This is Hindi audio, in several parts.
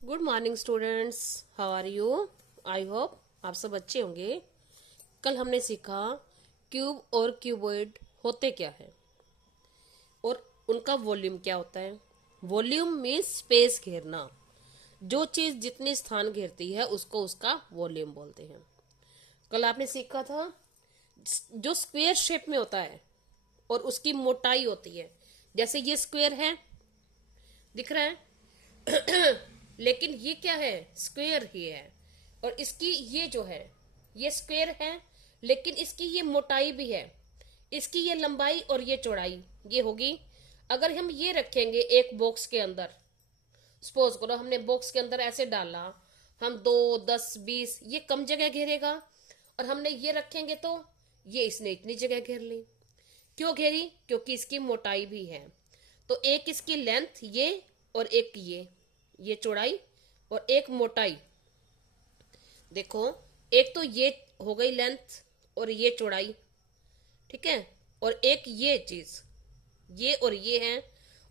Good morning students, how are you? I hope आप सब अच्छे होंगे। कल हमने सीखा क्यूब और क्यूबॉइड होते क्या है और उनका वॉल्यूम क्या होता है। वॉल्यूम मीन्स स्पेस घेरना। जो चीज जितनी स्थान घेरती है उसको उसका वॉल्यूम बोलते हैं। कल आपने सीखा था जो स्क्वायर शेप में होता है और उसकी मोटाई होती है। जैसे ये स्क्वायर है, दिख रहा है लेकिन ये क्या है, स्क्वायर ही है। और इसकी ये जो है ये स्क्वायर है, लेकिन इसकी ये मोटाई भी है, इसकी ये लंबाई और ये चौड़ाई ये होगी। अगर हम ये रखेंगे एक बॉक्स के अंदर, सपोज करो हमने बॉक्स के अंदर ऐसे डाला, हम 2, 10, 20 ये कम जगह घेरेगा। और हमने ये रखेंगे तो ये इसने इतनी जगह घेर ली। क्यों घेरी? क्योंकि इसकी मोटाई भी है। तो एक इसकी लेंथ ये और एक ये चौड़ाई और एक मोटाई। देखो, एक तो ये हो गई लेंथ और ये चौड़ाई, ठीक है। और एक ये चीज, ये और ये है।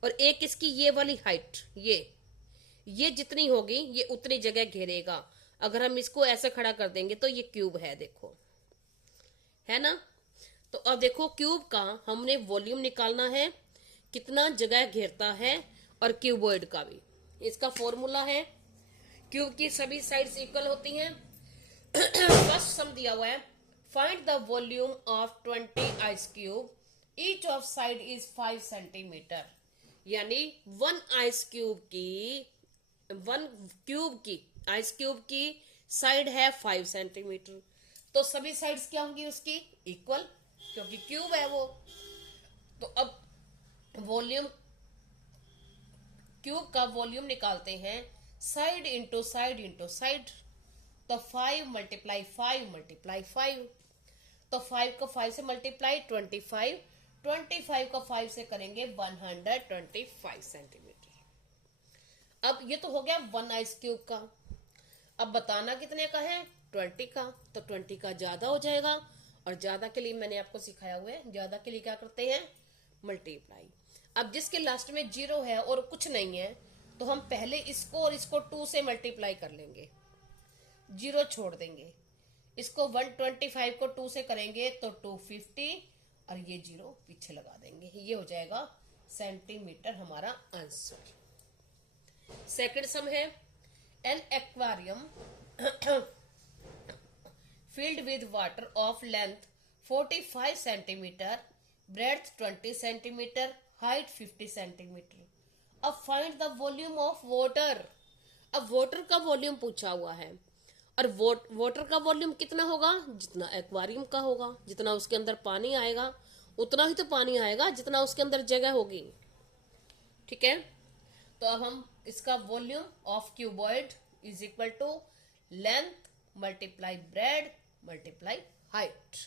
और एक इसकी ये वाली हाइट, ये जितनी होगी ये उतनी जगह घेरेगा। अगर हम इसको ऐसे खड़ा कर देंगे तो ये क्यूब है, देखो, है ना। तो अब देखो, क्यूब का हमने वॉल्यूम निकालना है, कितना जगह घेरता है, और क्यूबॉइड का भी। इसका फॉर्मूला है, क्यूब की सभी साइड्स इक्वल होती हैं। फर्स्ट सम दिया हुआ है, find the volume of 20 ice cube, each of side is 5 centimetre. यानी वन क्यूब की आइस क्यूब की साइड है 5 सेंटीमीटर। तो सभी साइड्स क्या होंगी उसकी? इक्वल, क्योंकि क्यूब है वो। तो अब वॉल्यूम, क्यूब का वॉल्यूम निकालते हैं, side into side into side. तो 5 मल्टीप्लाई 5 मल्टीप्लाई 5। तो 5 को 5 से मल्टीप्लाई 25, 25 को 5 से करेंगे 125 सेंटीमीटर। अब ये तो हो गया वन आइस क्यूब का। अब बताना कितने का है? 20 का। तो 20 का ज्यादा हो जाएगा, और ज्यादा के लिए मैंने आपको सिखाया हुआ है, ज्यादा के लिए क्या करते हैं? मल्टीप्लाई। अब जिसके लास्ट में 0 है और कुछ नहीं है, तो हम पहले इसको और इसको 2 से मल्टीप्लाई कर लेंगे, 0 छोड़ देंगे। इसको 125 को 2 से करेंगे तो 250, और ये 0 पीछे लगा देंगे। ये हो जाएगा सेंटीमीटर हमारा आंसर। सेकंड सम है, an aquarium filled with water of length 45 centimetre, breadth 20 centimetre, height 50 centimetre. अब find the volume of water. अब वाटर का वॉल्यूम पूछा हुआ है, और वाटर का वॉल्यूम कितना होगा? जितना एक्वारियम का होगा। जितना उसके अंदर पानी आएगा उतना ही तो पानी आएगा जितना उसके अंदर जगह होगी, ठीक है। तो अब हम इसका volume of cuboid is equal to length multiply breadth multiply height.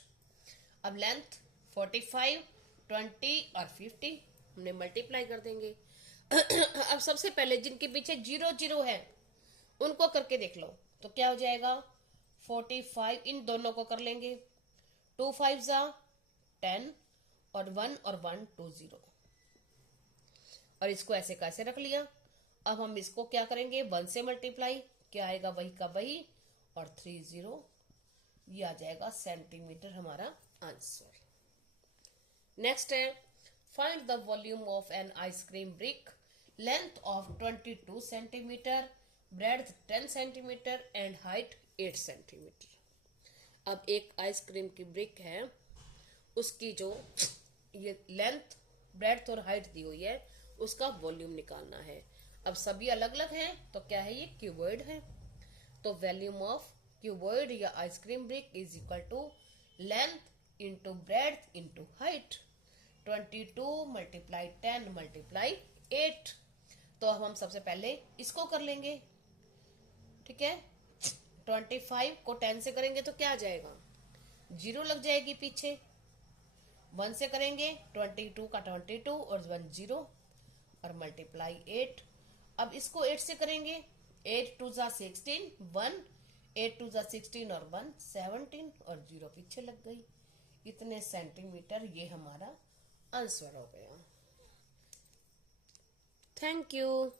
अब लेंथ 45, 20 और 50 हमने मल्टीप्लाई कर देंगे। अब सबसे पहले जिनके पीछे 0 0 है उनको करके देख लो, तो क्या हो जाएगा? 45 इन दोनों को कर लेंगे, 2 5 जा 10, और 1 और 1 2 0, और इसको ऐसे कैसे रख लिया। अब हम इसको क्या करेंगे? 1 से मल्टीप्लाई, क्या आएगा? वही का वही, और 3 0, ये आ जाएगा सेंटीमीटर हमारा आंसर। नेक्स्ट है, find the volume of an ice cream brick, length of 22 centimetre, breadth 10 centimetre and height 8 centimetre. अब एक आइसक्रीम की ब्रिक है, उसकी जो ये लेंथ, ब्रेड्थ और हाइट दी हुई है, उसका वॉल्यूम निकालना है। अब सभी अलग अलग हैं, तो क्या है? ये क्यूबॉइड है। तो वॉल्यूम ऑफ क्यूबॉइड या ice cream brick is equal to length into breadth into height. 22 multiply 10 multiply 8। तो अब हम सबसे पहले इसको कर लेंगे, ठीक है। 25 को 10 से करेंगे तो क्या आ जाएगा? 0 लग जाएगी पीछे। 1 से करेंगे 22 का 22 और 1 0, और मल्टीप्लाई 8। अब इसको 8 से करेंगे, 8 2 जा 16, 1 8 2 जा 16 और 1 17, और 0 पीछे लग गई। इतने सेंटीमीटर ये हमारा आंसर हो गया। Thank you.